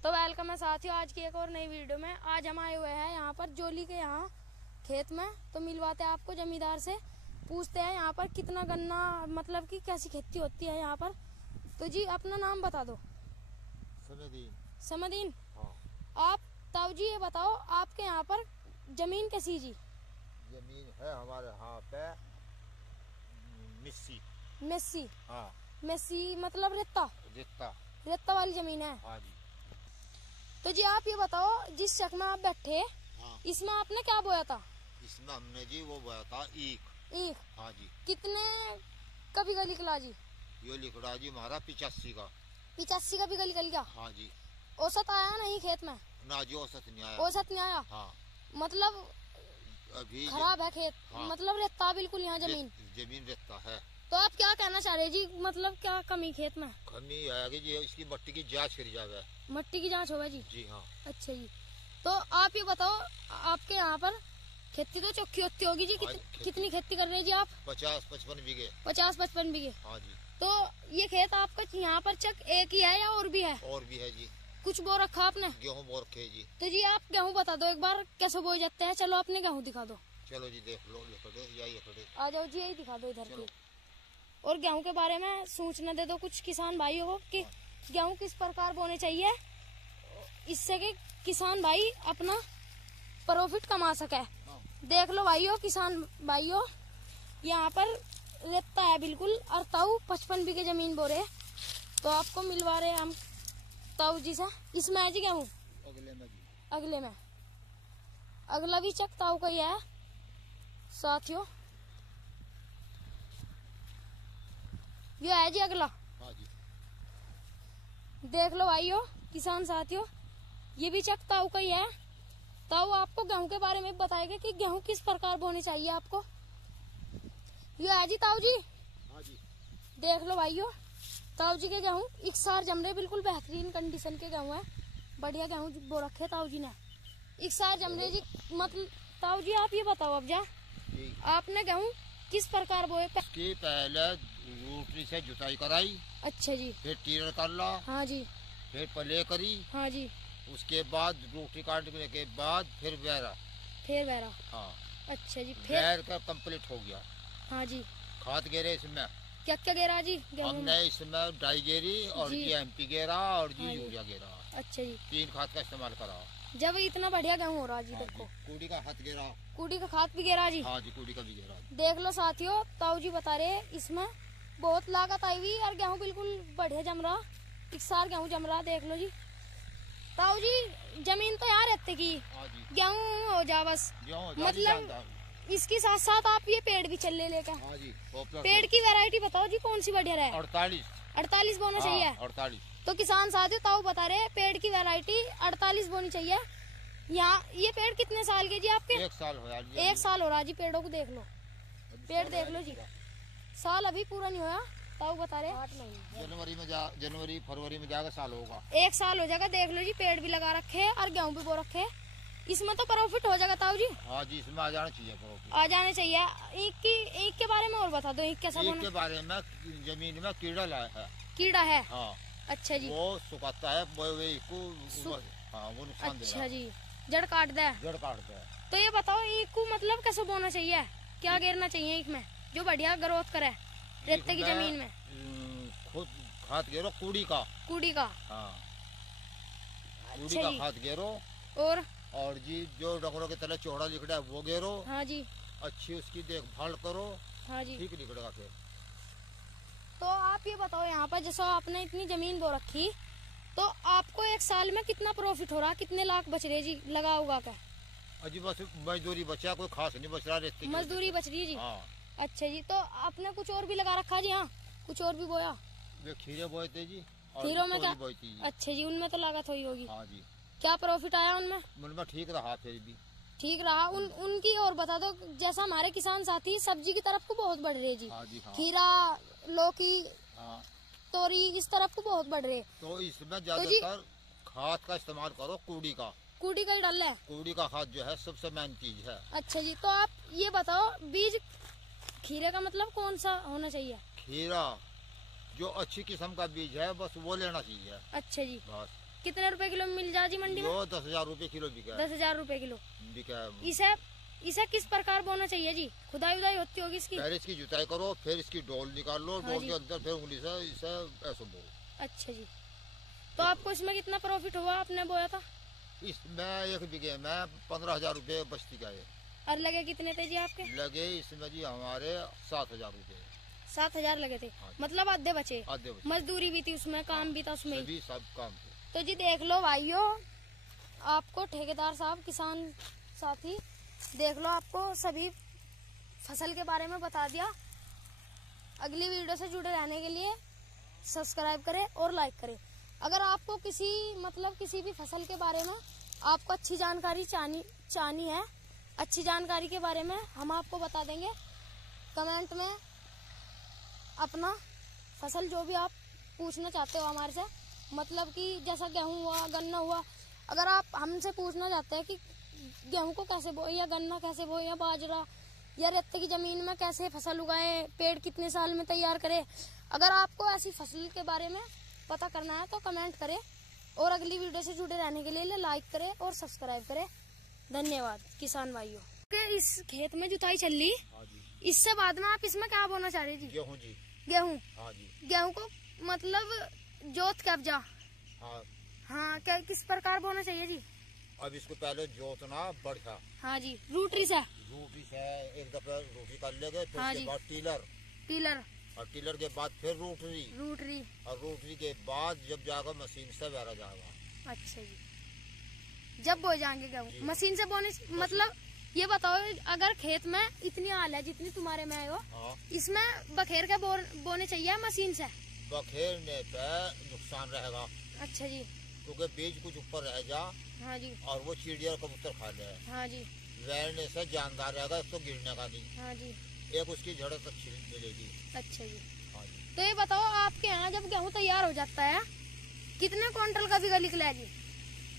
तो वेलकम है साथियों आज की एक और नई वीडियो में। आज हम आए हुए हैं यहाँ पर जोली के यहाँ खेत में। तो मिलवाते हैं आपको जमींदार से, पूछते हैं यहाँ पर कितना गन्ना मतलब कि कैसी खेती होती है यहाँ पर। तो जी अपना नाम बता दो। समदीन। हाँ। आप ताऊ जी ये बताओ आपके यहाँ पर जमीन कैसी जी? जमीन है हमारे यहाँ पे मेस्सी। हाँ। मेस्सी मतलब रेता वाली जमीन है। हाँ जी। तो जी आप ये बताओ जिस चक में आप बैठे, हाँ। इसमें आपने क्या बोया था? इसमें हमने जी वो बोया था ईख। हाँ जी। कितने का बीघा निकला जी? ये लिखड़ा जी हमारा 85 का। 85 का बीघा निकल गया। हाँ जी। औसत आया नहीं खेत में? ना जी औसत नहीं आया। औसत नहीं आया। हाँ। मतलब अभी खराब है खेत। हाँ। मतलब रेता बिल्कुल यहाँ जमीन रेता है। तो आप क्या कहना चाह रहे जी, मतलब क्या कमी खेत में? कमी है कि जी इसकी मट्टी की जांच करी जावे। मट्टी की जांच होगा जी? जी हाँ। अच्छा जी। तो आप ये बताओ आपके यहाँ पर खेती तो चौखी होती होगी जी। कितनी खेती कर रहे हैं जी आप? 50-55 बीघे। 50-55 बीघे। हाँ जी। तो ये खेत आपका यहाँ पर चक एक ही है या और भी है? और भी है जी। कुछ बो रखा आपने? गेहूँ बो रखे जी। तो जी आप गेहूँ बता दो एक बार कैसे बोए जाते हैं। चलो अपने गेहूँ दिखा दो। चलो जी देख लो लिखड़े। आ जाओ जी यही दिखा दो इधर की। और गेहूं के बारे में सूचना दे दो कुछ किसान भाइयों को कि गेहूं किस प्रकार बोने चाहिए, इससे कि किसान भाई अपना प्रॉफिट कमा सके। देख लो भाइयों, किसान भाइयों यहाँ पर रेता है बिल्कुल। और ताऊ 55 बीघे जमीन बो रहे। तो आपको मिलवा रहे हम ताऊ जी से। इसमें है जी गेहूं अगले में अगला भी चक ताऊ का ही है साथियों। ये है जी अगला। हाँ जी। देख लो भाइयों किसान साथियों, ये भी चक ताऊ का ही है। ताऊ आपको गेहूं के बारे में बताएगा कि गेहूं किस प्रकार बोने चाहिए आपको। ये है जी ताऊ जी। हाँ जी। देख लो भाइयों ताऊ जी के गेहूं इकसार जम रहे, बिल्कुल बेहतरीन कंडीशन के गेहूं है। बढ़िया गेहूं बो रखे ताऊ जी ने, इकसार जम रहे जी। मतलब ताऊ जी आप ये बताओ अब जा आपने गेहूं किस प्रकार बोए? पहले रोटरी से जुताई कराई। अच्छा जी। फिर टीरर कर ला। हाँ जी। फिर पले करी। हाँ जी। उसके बाद रोटरी काटने के बाद फिर बेरा। हाँ। अच्छा जी। फिर बेर का कंप्लीट हो गया। हाँ जी। खाद गेरे इसमें क्या क्या गेरा जी? हमने इसमें डाई गेरी और जी MP गेरा और जी हाँ जी। यूरिया गेरा। अच्छा जी। 3 खाद का इस्तेमाल करा। जब इतना बढ़िया गेहूं हो रहा जी। हाँ देखो कूड़ी का खाद गेरा। कूड़ी का खाद भी गेरा जी। हाँ जी कूड़ी का भी गेरा। देख लो साथियों ताऊ जी बता रहे इसमें बहुत लागत आई हुई और गेहूं बिल्कुल बढ़िया जम रहा, इकसार गेहूं जम रहा। देख लो जी ताऊ जी जमीन तो यहाँ रहते की। हाँ जी। गेहूं हो जा बस। मतलब इसके साथ साथ आप ये पेड़ भी चल लेकर। हाँ जी। पेड़ की वैरायटी बताओ जी कौन सी बढ़िया रहे? 48 बोना चाहिए। 48। तो किसान साथियों ताऊ बता रहे पेड़ की वैरायटी 48 बोनी चाहिए। यहाँ ये पेड़ कितने साल के जी आपके? 1 साल हो यार। 1 साल हो रहा जी। पेड़ों को देख लो, पेड़ देख लो जी। साल अभी पूरा नहीं हुआ ताऊ बता रहे। 8 महीने जनवरी फरवरी में जाकर साल होगा। 1 साल हो जाएगा। देख लो जी पेड़ भी लगा रखे और गेहूं भी बो रखे। इसमें तो प्रॉफिट हो जाएगा ताऊ जी। हाँ जी इसमें आ जाना चाहिए प्रॉफिट। आ जाने चाहिए। ईख के बारे में और बता दो। ईख कैसा बोना? के बारे में जमीन में कीड़ा लाया है। कीड़ा है? हाँ। अच्छा जी। वो सुखाता है वो नुकसान देगा। अच्छा जी। जड़ काट दे। तो ये बताओ ईख को मतलब कैसे बोना चाहिए, क्या गिरना चाहिए ईख में जो बढ़िया ग्रोथ करे रेते की जमीन में? खुद खाद गेरो कूड़ी का। हाँ कूड़ी का खाद गेरो। और जी जो डंगरों के तले चौड़ा लिखड़ा है वो गेरो। हाँ जी। अच्छी उसकी देखभाल करो। हाँ जी। ठीक लिखड़ेगा फिर। तो आप ये बताओ यहाँ पर जैसा आपने इतनी जमीन बो रखी तो आपको 1 साल में कितना प्रॉफिट हो रहा, कितने लाख बच रहे जी लगा उगा कर? अजी बस मजदूरी बचा, कोई खास नहीं बच रहा। रेते की मजदूरी बच रही है जी। हाँ। अच्छा जी। तो आपने कुछ और भी लगा रखा जी? हाँ कुछ और भी बोया? वे खीरे बोए थे जी। खीरों में क्या? अच्छा जी उनमें तो लागत हुई होगी। हाँ जी। क्या प्रॉफिट आया उनमें? उनमें ठीक रहा फिर भी। ठीक रहा। उनकी और बता दो जैसा हमारे किसान साथी सब्जी की तरफ को बहुत बढ़ रहे जी। हाँ जी। हाँ। खीरा लौकी हाँ। तोरी इस तरफ को बहुत बढ़ रहे। तो इसमें ज्यादातर खाद का इस्तेमाल करो कूड़ी का ही डाल है। कूड़ी का खाद जो है सबसे मेन चीज है। अच्छा जी। तो आप ये बताओ बीज खीरे का मतलब कौन सा होना चाहिए? खीरा जो अच्छी किस्म का बीज है बस वो लेना चाहिए। अच्छा जी। बस कितने रुपए किलो मिल जा जी मंडी में? 10,000 रुपए किलो बिका। 10,000 रुपए किलो बिका। इसे किस प्रकार बोना चाहिए जी? खुदाई उदाई होती होगी इसकी? पहले इसकी जुताई करो, फिर इसकी डोल निकाल लो, डोल के अंदर फिर उंगली से इसे ऐसे बो। अच्छा जी। तो आपको इसमें कितना प्रॉफिट हुआ आपने बोया था? इसमें 1 बीघे में 15,000 रुपए बस्ती का है। और लगे कितने थे जी आपके? लगे इसमें जी हमारे 7,000 रुपए। 7,000 लगे थे। मतलब आधे बचे। मजदूरी भी थी उसमें, काम भी था उसमें, सभी सब काम थे। तो जी देख लो भाइयों, आपको ठेकेदार साहब, किसान साथी, देख लो आपको सभी फसल के बारे में बता दिया। अगली वीडियो से जुड़े रहने के लिए सब्सक्राइब करें और लाइक करें। अगर आपको किसी भी फसल के बारे में आपको अच्छी जानकारी चाहनी है, अच्छी जानकारी के बारे में हम आपको बता देंगे। कमेंट में अपना फसल जो भी आप पूछना चाहते हो हमारे से, मतलब कि जैसा गेहूं हुआ, गन्ना हुआ, अगर आप हमसे पूछना चाहते हैं कि गेहूं को कैसे बोए या गन्ना कैसे बोए या बाजरा या रेत की जमीन में कैसे फसल उगाए, पेड़ कितने साल में तैयार करे, अगर आपको ऐसी फसल के बारे में पता करना है तो कमेंट करें और अगली वीडियो से जुड़े रहने के लिए लाइक करें और सब्सक्राइब करें। धन्यवाद किसान भाइयों। इस खेत में जुताई चल रही, इससे बाद में आप इसमें क्या बोना चाह रहे जी? गेहूं जी। गेहूं? हाँ जी। गेहूं को मतलब जोत कब्जा? हाँ, क्या किस प्रकार बोना चाहिए जी? अब इसको पहले जोतना बढ़िया। हाँ जी, रूटरी से एक दफा रूटरी कर लेंगे, फिर उसके बाद टीलर और टीलर के बाद फिर रूटरी और रूटरी के बाद जब जाकर मशीन से बहरा जाएगा। अच्छा जी, जब बो जाएंगे गेहूं मशीन से बोने, मतलब ये बताओ, अगर खेत में इतनी आल है जितनी तुम्हारे में हो, इसमें बखेर के बोने चाहिए मशीन से? बखेरने पे नुकसान रहेगा। अच्छा जी। क्योंकि बीज कुछ ऊपर रह जा। हाँ जी। और वो चिड़िया कबूतर खा ले। हाँ जी। वैरने से जानदार रहेगा, तो गिरने का नहीं। हाँ जी। एक उसकी झड़प अच्छी मिलेगी। अच्छा जी। हाँ जी। तो ये बताओ, आपके यहाँ जब गेहूं तैयार हो जाता है कितने क्विंटल का बीघा निकला है जी?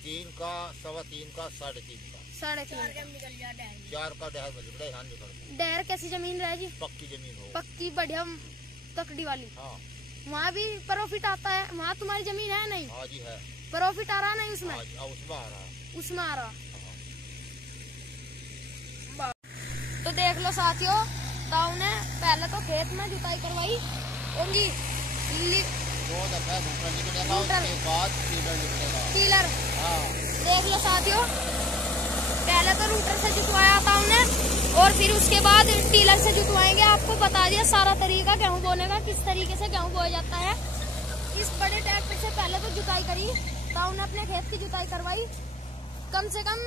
3 का, 3.25 का, 3.5 का। 3.5 4 का डहर निकला, यहाँ निकल। डहर कैसी जमीन रहे जी? पक्की जमीन हो। पक्की बढ़िया तकड़ी वाली। हाँ। वहाँ भी प्रॉफिट आता है? वहाँ तुम्हारी जमीन है नहीं? हाँ जी है। प्रॉफिट आ रहा नहीं उसमें? हाँ जी, उसमें आ रहा। उसमें आ रहा। तो देख लो साथियों, ताऊ ने पहले तो खेत में जुताई करवाई होगी, 2 दफा निकलेगा, उसके बाद टीलर। हाँ। देख लो साथियों, पहले तो रूटर से जुतवाया ताऊ ने और फिर उसके बाद टीलर से जुतवाएंगे। आपको बता दिया सारा तरीका गेहूं बोने का, किस तरीके से गेहूं बोया जाता है। इस बड़े ट्रैक्टर से पहले तो जुताई करी, ताऊ ने अपने खेत की जुताई करवाई। कम से कम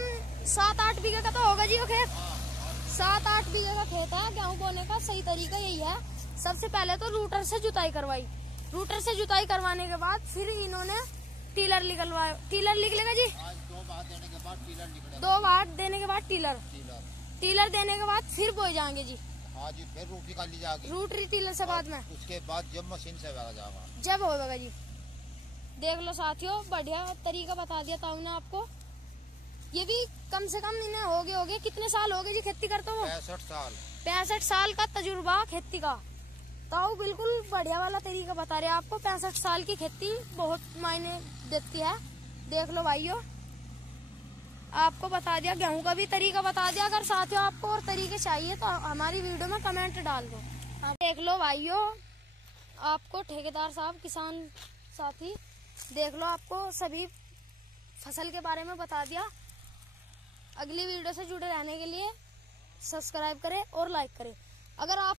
7-8 बीघे का तो होगा जी वो खेत। 7-8 बीघे का खेत है। गेहूं बोने का सही तरीका यही है, सबसे पहले तो रूटर से जुताई करवाई। रूटर से जुताई करवाने के बाद फिर इन्होंने टीलर निकलवाया। टीलर निकलेगा जी? 2 बार देने के बाद टीलर निकलेगा। 2 बार देने के बाद टीलर देने के बाद फिर बोए जाएंगे जी। हाँ जी, फिर रूटरी कर ली जाएगी। रूटरी टीलर से बाद में उसके बाद जब मशीन से बहरा जाएगा, जब होगा जी। देख लो साथियों, बढ़िया तरीका बता दिया ताऊ ने आपको। ये भी कम से कम इन्हें हो गए कितने साल हो गए जी खेती करते हो? 65 साल। 65 साल का तजुर्बा खेती का। ताऊ बिल्कुल बढ़िया वाला तरीका बता रहे हैं आपको। 65 साल की खेती बहुत मायने देती है। देख लो भाइयों, आपको बता दिया, गेहूं का भी तरीका बता दिया। अगर साथियों आपको और तरीके चाहिए तो हमारी वीडियो में कमेंट डाल दो। देख लो भाइयों, आपको ठेकेदार साहब, किसान साथी, देख लो आपको सभी फसल के बारे में बता दिया। अगली वीडियो से जुड़े रहने के लिए सब्सक्राइब करें और लाइक करें। अगर आप